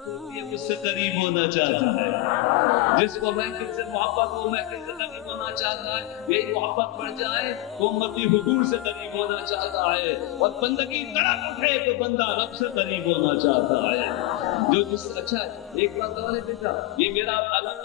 मोहब्बत होती है मुझसे करीब होना चाहता है। जिसको महफिल से मोहब्बत हो महफिल से करीब होना चाहता है, यही मोहब्बत बढ़ जाए तो उम्मती हुजूर से करीब होना चाहता है। और बंदगी तड़प उठे तो बंदा रब से करीब होना चाहता है। जो जिस अच्छा एक बात और है बेटा, ये मेरा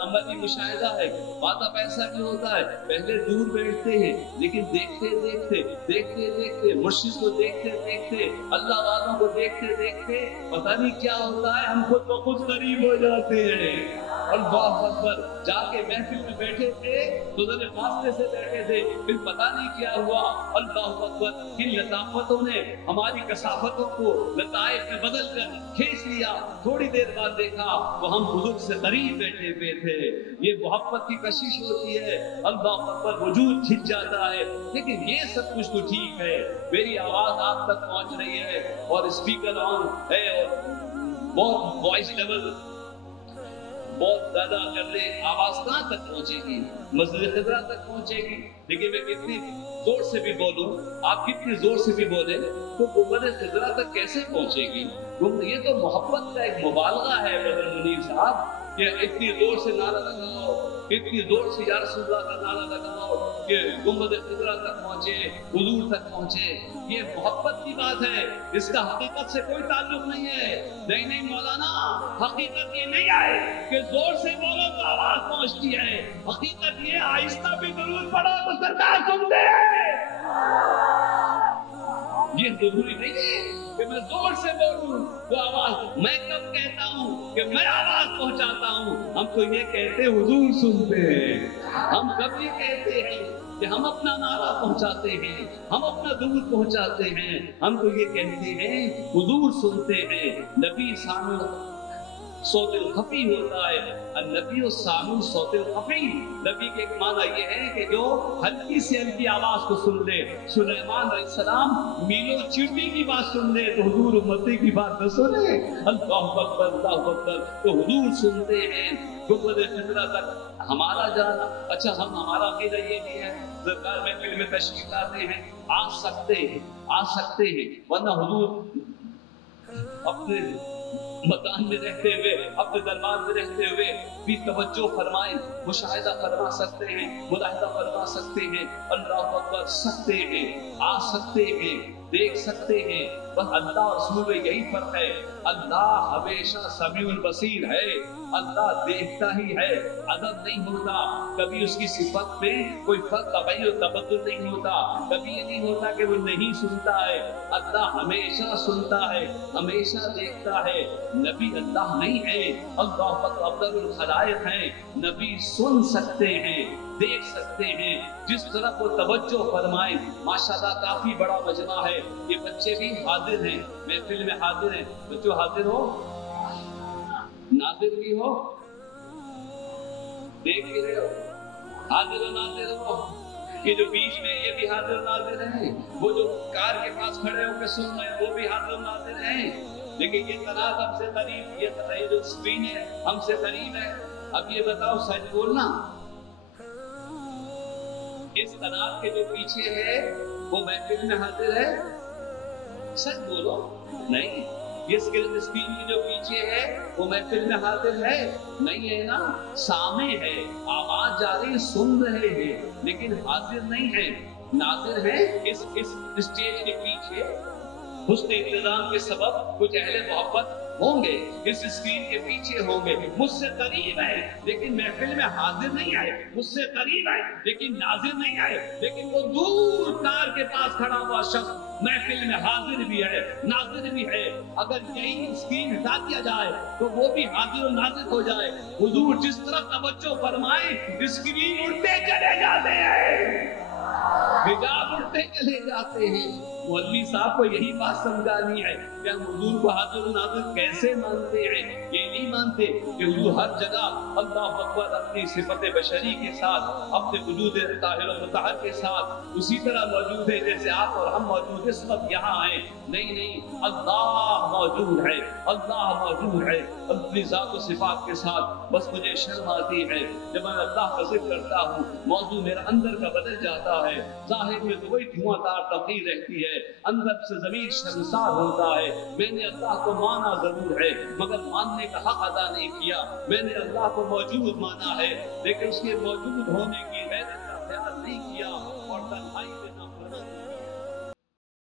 अमली मुशाहिदा है। बात ऐसा भी होता है, पहले दूर बैठते हैं लेकिन देखते देखते देखते देखते मुर्शिद को देखते देखते अल्लाह वालों को देखते देखते पता नहीं क्या होता है, हम खुद ब खुद करीब हो जाते हैं। अल्लाह अकबर, जाके महफिल में बैठे थे तो जरा फासले से बैठे थे, फिर पता नहीं क्या हुआ। अल्लाह अकबर, किन लताफतों ने हमारी कसाफतों को लताइफ में बदल कर खींच लिया। थोड़ी देर बाद देखा तो हम बुजुर्ग से करीब बैठे हुए थे। ये मोहब्बत की कशिश होती है। अल्लाह अकबर, वजूद खिंच जाता है। लेकिन ये सब कुछ तो ठीक है, मेरी आवाज आप तक पहुंच रही है और स्पीकर ऑन है और बहुत वॉइस लेवल बहुत ज्यादा कर ले, आवाज कहाँ तक पहुंचेगी? मस्जिद खिजरा तक पहुंचेगी। लेकिन मैं कितनी जोर से भी बोलूं, आप कितनी जोर से भी बोले तो गुंबद खिजरा तक कैसे पहुंचेगी? ये तो मोहब्बत का एक मुबालगा है बदर मुनीर साहब, कि इतनी जोर से नारा लगाओ, इतनी जोर से या रसूलुल्लाह का नारा लगाओ कि गुंबद खिजरा तक पहुंचे, हुजूर तक पहुंचे। ये मोहब्बत की बात है, इसका हकीकत से कोई ताल्लुक नहीं है। नहीं नहीं मौलाना, हकीकत ये नहीं है कि जोर से बोलो तो आवाज पहुंचती है। हकीकत ये आहिस्ता भी दुरूद पढ़ो तो सरकार सुनते हैं। ये जरूरी नहीं है कि मैं जोर से बोलूं तो आवाज, मैं कब कहता हूं कि मैं आवाज पहुंचाता हूं? हम तो ये कहते हुजूर सुनते हैं। हम कब ये कहते हैं कि हम अपना नारा पहुंचाते हैं, हम अपना दूध पहुंचाते हैं? हम तो ये कहते हैं हुजूर सुनते हैं। नबी सामने सौतिल खफी होता है, नबी और सामू सौतिल खफी। नबी के एक माना ये है कि जो हल्की से हल्की आवाज को सुन ले। सुलेमान अलैहिस्सलाम मीलों चिड़ियों की बात सुन ले तो हुजूर उम्मती की बात न सुने। अल्लाहु अकबर, अल्लाहु अकबर, तो हुजूर सुनते हैं। गुंबद खिजरा तक हमारा जाना, अच्छा हम हमारा अकीदा ये भी है, सरकार महफिल में तशरीफ लाते हैं, आ सकते हैं, वरना हुजूर अपने मकान में रहते हुए, अपने दरबार में रहते हुए भी तवज्जो फरमाए, मुशाहिदा फरमा सकते हैं, मुलाहिदा फरमा सकते हैं। अल्लाह अकबर, सकते हैं, आ सकते हैं, देख सकते हैं। बस अल्लाह और रसूल में यही फर्क है। अल्लाह हमेशा समीउल बसीर है, अल्लाह देखता ही है, अदब नहीं होता। कभी उसकी सिफत में कोई फर्क तबद्दुल नहीं होता, कभी ये नहीं होता कि वो नहीं सुनता है। अल्लाह हमेशा सुनता है, हमेशा देखता है। नबी अल्लाह नहीं है, अल्लाह अफदलुल खलाइक है। नबी सुन सकते हैं, देख सकते हैं, जिस तरफ वो तवज्जो फरमाए। माशाल्लाह काफी बड़ा मजमा है, ये बच्चे भी हाजिर हैं, महफिल में हाजिर हैं। बच्चों हाजिर हो, नाजिर भी हो, देख भी रहे हो, हाजिर हो नाजिर हो। ये जो बीच में ये भी हाजिर नाजिर हैं, वो जो कार के पास खड़े होकर सुन रहे हैं वो भी हाजिर नाजिर हैं। लेकिन ये तनाज हमसे करीब, ये जो स्क्रीन है हमसे करीब है। अब ये बताओ, सच बोलना, इस तनाज के जो पीछे है वो महफिल में हाजिर है? सच बोलो। नहीं, ये स्क्रीन की जो पीछे है वो महफिल में हाजिर है? नहीं है ना, सामे है, आवाज जा रही, सुन रहे हैं लेकिन हाजिर नहीं है। नाजिर है इस स्टेज के पीछे। हुस्न इंतजाम के सबब कुछ अहले मोहब्बत होंगे, इस स्क्रीन के पीछे होंगे, मुझसे करीब है लेकिन महफिल में हाजिर नहीं आए, मुझसे करीब है लेकिन नाजिर नहीं आए। लेकिन वो दूर कार के पास खड़ा हुआ शख्स महफिल में हाजिर भी है, नाजिर भी है। अगर यही स्क्रीन हटा दिया जाए तो वो भी हाजिर और नाजिर हो जाए। हुजूर जिस तरफ तवज्जो फरमाए स्क्रीन उड़ते चले जाते हैं, हिजाब उड़ते चले जाते हैं। मौलवी साहब को यही बात समझानी है कि हम हुजूर को हाजिर नाज़िर कैसे मानते हैं। ये नहीं मानते कि हुजूर हर जगह अल्लाह अकबर अपनी सिफत बशरी के साथ, अपने वजूद ताहिर व मुतहर के साथ उसी तरह मौजूद है जैसे आप और हम मौजूद इस वक्त यहाँ आए। नहीं, अल्लाह मौजूद है, अल्लाह मौजूद है अपनी ज़ात व सिफात के साथ। बस मुझे शर्म आती है जब मैं अल्लाह का जिक्र करता हूँ, मौजूद मेरा अंदर का बदल जाता है। जाहिर में तो वही धुआंधार तब्दील रहती है ہے، اندر سے ضمیر شرمسار ہوتا ہے، میں نے اللہ کو مانا ضرور ہے مگر ماننے کا حق ادا نہیں کیا، میں نے اللہ کو موجود مانا ہے لیکن اس کے موجود ہونے کی غیرت کا خیال نہیں کیا،